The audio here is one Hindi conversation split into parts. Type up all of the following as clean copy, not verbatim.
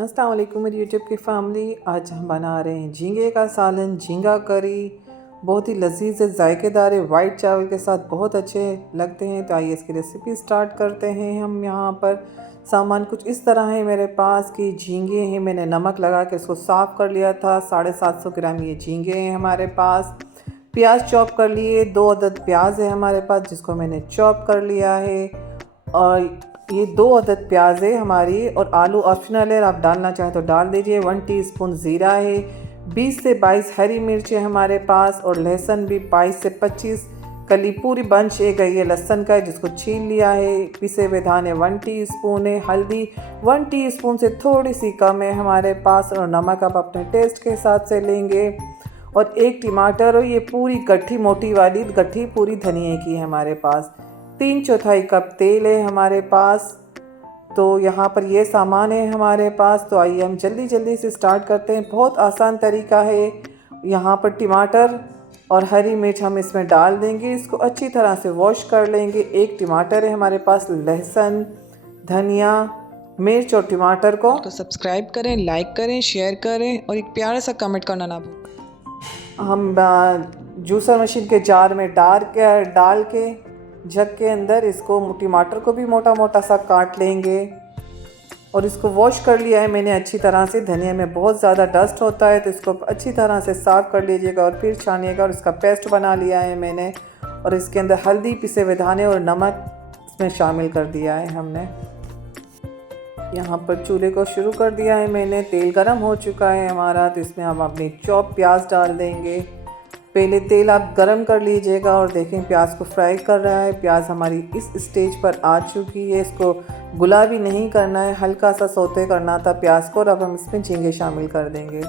अस्सलाम वालेकुम मेरी यूट्यूब की फैमिली। आज हम बना रहे हैं झींगे का सालन, झींगा करी। बहुत ही लजीज है, जायकेदार है, वाइट चावल के साथ बहुत अच्छे लगते हैं। तो आइए इसकी रेसिपी स्टार्ट करते हैं। हम यहाँ पर सामान कुछ इस तरह है मेरे पास कि झींगे हैं, मैंने नमक लगा के इसको साफ़ कर लिया था। 750 ग्राम ये झींगे हैं हमारे पास। प्याज चॉप कर लिए, 2 अदद प्याज है हमारे पास जिसको मैंने चॉप कर लिया है। और ये 2 अदद प्याज है हमारी। और आलू ऑप्शनल है, आप डालना चाहें तो डाल दीजिए। 1 टीस्पून ज़ीरा है, 20 से 22 हरी मिर्च है हमारे पास। और लहसुन भी 22 से 25 कली पूरी बंच एक है ये लहसुन का है जिसको छील लिया है। पिसे हुए धाने 1 टीस्पून है। हल्दी 1 टीस्पून से थोड़ी सी कम है हमारे पास। और नमक आप अपने टेस्ट के हिसाब से लेंगे। और 1 टमाटर, और ये पूरी गट्ठी मोटी वाली गट्ठी पूरी धनिए की है हमारे पास। 3/4 कप तेल है हमारे पास। तो यहाँ पर ये सामान है हमारे पास। तो आइए हम जल्दी जल्दी से स्टार्ट करते हैं। बहुत आसान तरीका है। यहाँ पर टमाटर और हरी मिर्च हम इसमें डाल देंगे, इसको अच्छी तरह से वॉश कर लेंगे। 1 टमाटर है हमारे पास। लहसुन, धनिया, मिर्च और टमाटर को सब्सक्राइब करें, लाइक करें, शेयर करें और एक प्यारा सा कमेंट करना ना भूलें। हम जूसर मशीन के जार में डाल के जग के अंदर इसको टमाटर को भी मोटा मोटा सा काट लेंगे। और इसको वॉश कर लिया है मैंने अच्छी तरह से। धनिया में बहुत ज़्यादा डस्ट होता है तो इसको अच्छी तरह से साफ़ कर लीजिएगा और फिर छानिएगा। और इसका पेस्ट बना लिया है मैंने। और इसके अंदर हल्दी, पिसे हुए धाने और नमक इसमें शामिल कर दिया है हमने। यहाँ पर चूल्हे को शुरू कर दिया है मैंने। तेल गरम हो चुका है हमारा। तो इसमें हम अपनी चॉप प्याज डाल देंगे। पहले तेल आप गरम कर लीजिएगा और देखें प्याज को फ्राई कर रहा है। प्याज हमारी इस स्टेज पर आ चुकी है। इसको गुलाबी नहीं करना है, हल्का सा सौते करना था प्याज को। और अब हम इसमें झींगे शामिल कर देंगे।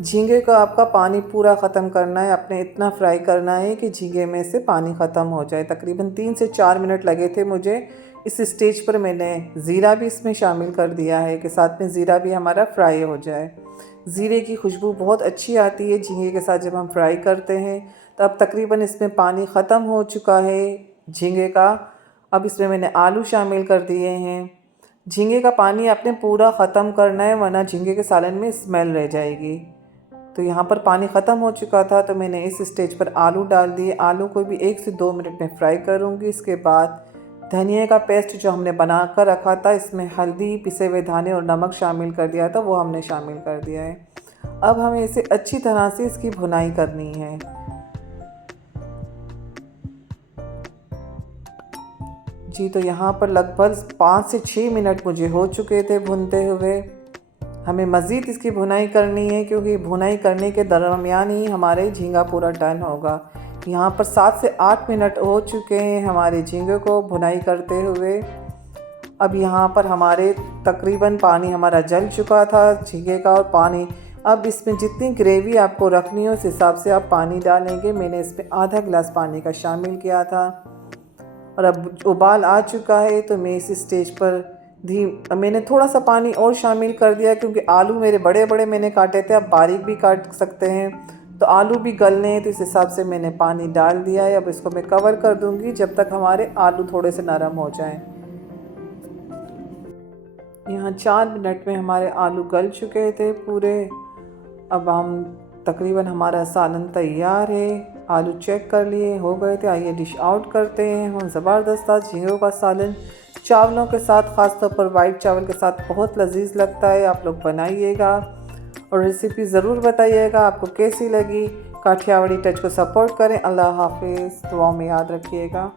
झींगे को आपका पानी पूरा ख़त्म करना है, अपने इतना फ्राई करना है कि झींगे में से पानी ख़त्म हो जाए। तकरीबन 3 से 4 मिनट लगे थे मुझे। इस स्टेज पर मैंने ज़ीरा भी इसमें शामिल कर दिया है कि साथ में ज़ीरा भी हमारा फ्राई हो जाए। ज़ीरे की खुशबू बहुत अच्छी आती है झींगे के साथ जब हम फ्राई करते हैं। तो अब तकरीबन इसमें पानी ख़त्म हो चुका है झींगे का। अब इसमें मैंने आलू शामिल कर दिए हैं। झींगे का पानी आपने पूरा ख़त्म करना है वरना झींगे के सालन में स्मेल रह जाएगी। तो यहाँ पर पानी ख़त्म हो चुका था तो मैंने इस स्टेज पर आलू डाल दिए। आलू को भी 1 से 2 मिनट में फ्राई करूँगी। इसके बाद धनिया का पेस्ट जो हमने बना कर रखा था, इसमें हल्दी, पिसे हुए धाने और नमक शामिल कर दिया था, वो हमने शामिल कर दिया है। अब हमें इसे अच्छी तरह से इसकी भुनाई करनी है। जी, तो यहाँ पर लगभग 5 से 6 मिनट मुझे हो चुके थे भुनते हुए। हमें मज़ीद इसकी भुनाई करनी है क्योंकि भुनाई करने के दरमियान ही हमारे झींगा पूरा डन होगा। यहाँ पर 7 से 8 मिनट हो चुके हैं हमारे झींगे को भुनाई करते हुए। अब यहाँ पर हमारे तकरीबन पानी हमारा जल चुका था झींगे का। और पानी अब इसमें जितनी ग्रेवी आपको रखनी है उस हिसाब से आप पानी डालेंगे। मैंने इसमें आधा गिलास पानी का शामिल किया था। और अब उबाल आ चुका है तो मैं इस स्टेज पर मैंने थोड़ा सा पानी और शामिल कर दिया क्योंकि आलू मेरे बड़े बड़े मैंने काटे थे, आप बारीक भी काट सकते हैं। तो आलू भी गलने हैं तो इस हिसाब से मैंने पानी डाल दिया है। अब इसको मैं कवर कर दूंगी जब तक हमारे आलू थोड़े से नरम हो जाएं। यहाँ 4 मिनट में हमारे आलू गल चुके थे पूरे। अब हम तकरीबन हमारा सालन तैयार है। आलू चेक कर लिए, हो गए थे। आइए डिश आउट करते हैं। हम ज़बरदस्त था झींगों का सालन चावलों के साथ, ख़ास तौर पर वाइट चावल के साथ बहुत लजीज लगता है। आप लोग बनाइएगा और रेसिपी ज़रूर बताइएगा आपको कैसी लगी। काठियावाड़ी टच को सपोर्ट करें। अल्लाह हाफिज़। दुआ में याद रखिएगा।